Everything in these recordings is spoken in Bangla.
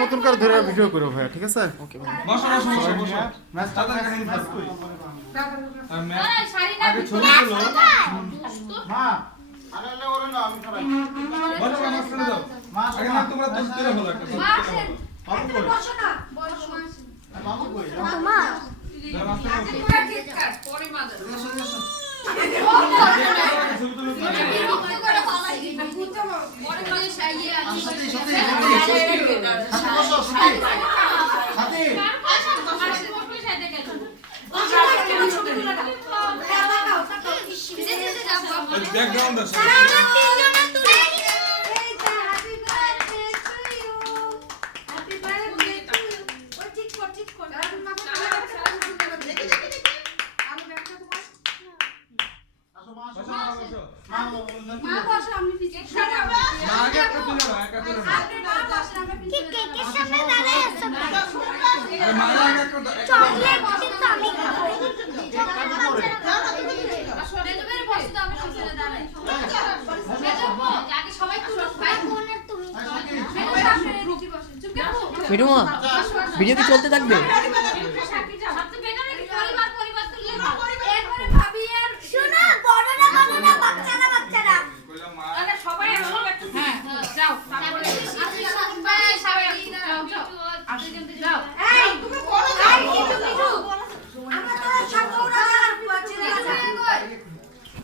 নতুন করে ধরে ভিডিও করো ভাই, ঠিক আছে? ওকে ভাই। বসো বসো বসো বসো ম্যাচটা ম্যাচ কই ম্যাচ আরে শাড়ি না আগে ছবিগুলো মা আরে লে ওরে না আমি করাই বসো মাছ ফেলে দাও মা আগে না তোমরা দোষ করে হলো একটা মা আসেন বাবু কই বসো না বসো মা আসেন বাবু কই মা দাও মাছ ফেলে দাও পুরো ঠিক কাজ পরে মা দাও ছবি তুলে বিরক্ত করে ফলাই পরে মাঝে শাইয়ে আছে সত্যি সত্যি বসো সত্যি সাথী ব্যাকগ্রাউন্ড আছে আগে একটা তুলে নাও একটা তুলে নাও আরে মারা আগে একটা মিঠু মা, ভিডিও কি চলতে থাকবে?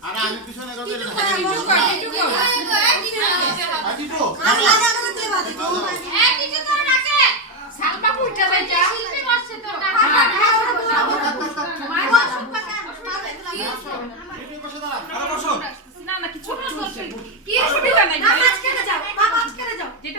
আরে আমি পিছনে গেলে মামা এটা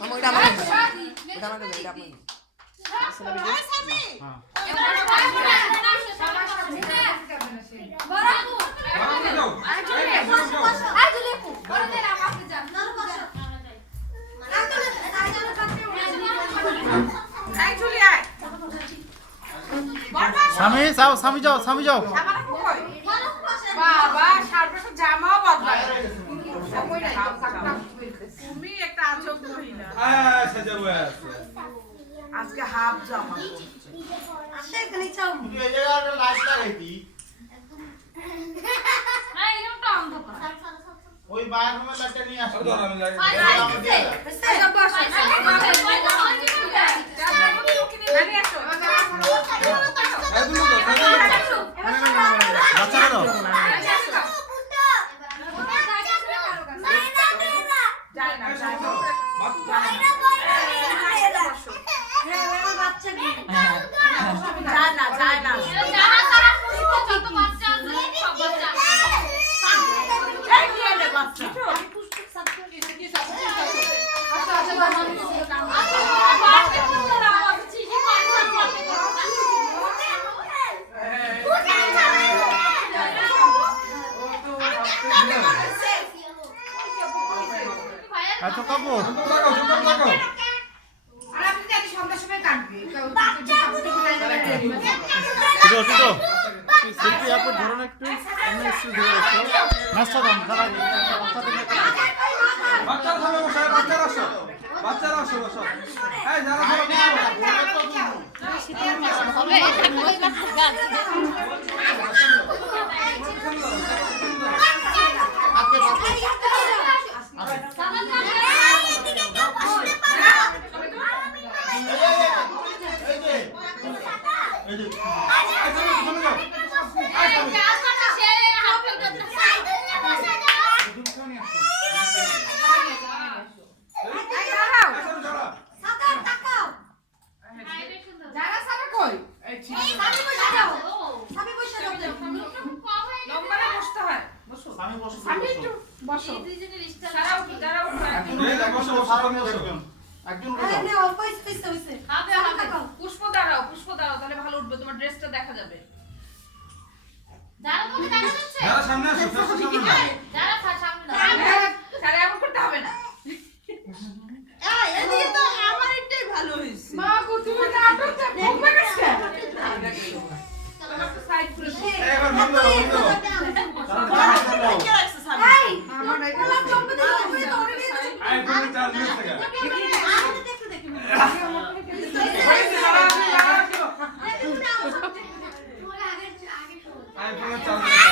আমাকে দাও, এটা আমাকে দাও, এটা আপনাকে। স্বামী যাও স্বামী যাও স্বামী যাও বাবা সারবেশক জামাও বদলায় তুমি একটা আজব মহিলা হ্যাঁ সাজাবো আছে আজকে হাফ জামা এই জায়গাটা লাইট লাগাইতি ওই বাইরের রুমের লাইটটা নিয়ে আসো ধর আমি লাগে বাচ্চারা দাও এত কাপড় শিল্পী আপু ধরুন একটু অন্য একটু ধরে রাখো নাস্তা দাম দাঁড়া বাচ্চারা সবাই বসো বাচ্চারা আসো বসো এই যারা লম্বা বসতে হয় দুইজনের স্টাইল এই দেখো সব সামনে বসো একজন হবে হবে পুষ্প দাঁড়াও তাহলে ভালো উঠবে তোমার ড্রেসটা দেখা যাবে যারা তোমাকে দেখা যাচ্ছে যারা সামনে আসো সামনে আসো যারা সামনে দাঁড়াও তাহলে এমন করতে হবে না চলো সাইড করে এবার বন্ধ আইফোনে চার্জ নিয়ে থাকে আইফোনে চার্জ নিয়ে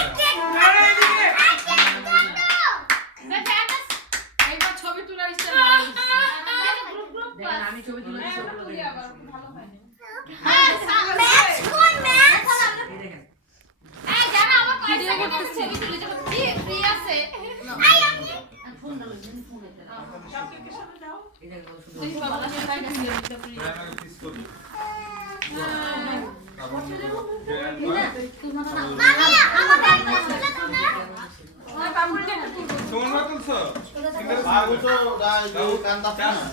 এইবার ছবি তোলার স্টাইল দেখেন আমি ছবি তুলে দিচ্ছি ওগুলো তুলি দেখেন। আবার ভালো হয় এই দেখেন এই যারা আমার ভিডিও করতেছে ছবি তুলে যখন ফ্রি আছে ফোন দাও ফোন দাও এই দেখেন কত সুন্দর। তুমি বাবা সাইডে দিয়ে আমাকে কিস করবে তোমরা তুলছো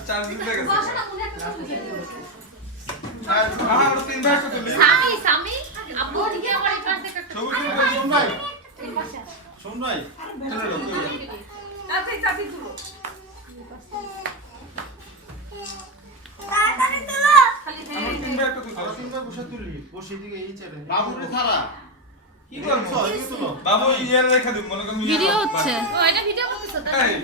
চার্জ দিতে গেছে আমরা তিন ভাই তো তুলি সামি আব্বু ঠিক আমার এই পাশে একটা ছবি তুলবে চলো তাড়াতাড়ি তুলো আমরা তিন ভাই তো কি করছো বাবু ইয়ার রেখে দিন মনে করি ভিডিও হচ্ছে ও এটা ভিডিও করতেছ এই